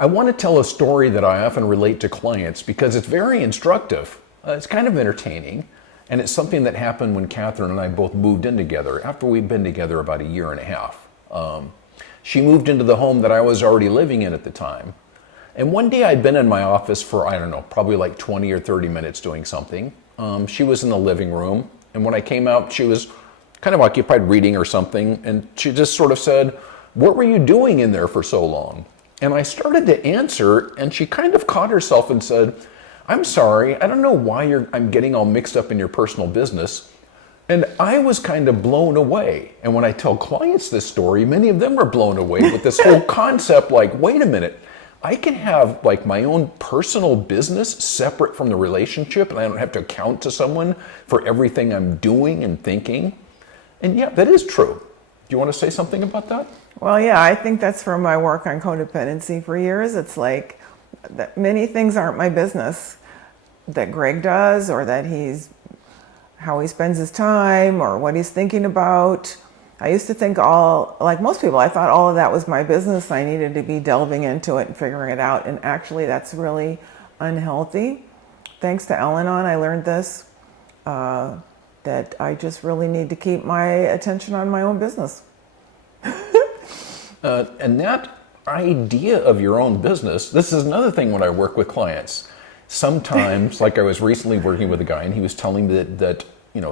I want to tell a story that I often relate to clients because it's very instructive. It's kind of entertaining, and it's something that happened when Catherine and I both moved in together after we'd been together about a year and a half. She moved into the home that I was already living in at the time. And one day I'd been in my office for, I don't know, probably like 20 or 30 minutes doing something. She was in the living room, and when I came out, she was kind of occupied reading or something, and she just sort of said, "What were you doing in there for so long?" And I started to answer, and she kind of caught herself and said, "I'm sorry, I don't know why I'm getting all mixed up in your personal business." And I was kind of blown away. And when I tell clients this story, many of them are blown away with this whole concept, like, wait a minute, I can have like my own personal business separate from the relationship, and I don't have to account to someone for everything I'm doing and thinking. And yeah, that is true. Do you want to say something about that? Well, yeah, I think that's from my work on codependency for years. It's like that many things aren't my business that Greg does, or that how he spends his time, or what he's thinking about. I used to think like most people, I thought all of that was my business. I needed to be delving into it and figuring it out. And actually, that's really unhealthy. Thanks to Al-Anon, I learned this, that I just really need to keep my attention on my own business. And that idea of your own business, this is another thing when I work with clients. Sometimes, like I was recently working with a guy, and he was telling me that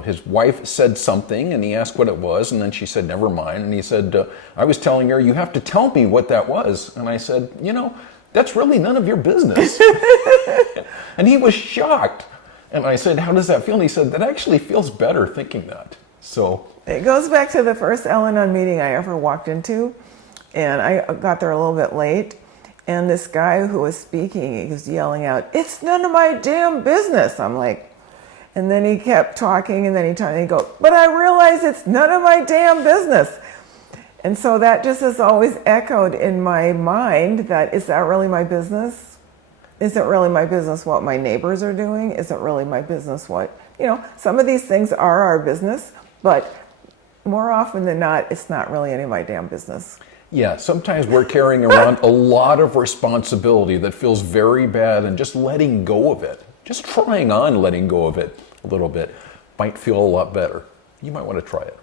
his wife said something, and he asked what it was, and then she said, never mind. And he said, I was telling her, you have to tell me what that was. And I said, that's really none of your business. And he was shocked. And I said, how does that feel? And he said, that actually feels better thinking that. So it goes back to the first Al-Anon meeting I ever walked into. And I got there a little bit late, and this guy who was speaking, he was yelling out, "It's none of my damn business." I'm like, and then he kept talking, and then he'd go, "But I realize it's none of my damn business." And so that just has always echoed in my mind that, is that really my business? Is it really my business what my neighbors are doing? Is it really my business what, some of these things are our business, but more often than not, it's not really any of my damn business. Yeah, sometimes we're carrying around a lot of responsibility that feels very bad, and just letting go of it, just trying on letting go of it a little bit might feel a lot better. You might want to try it.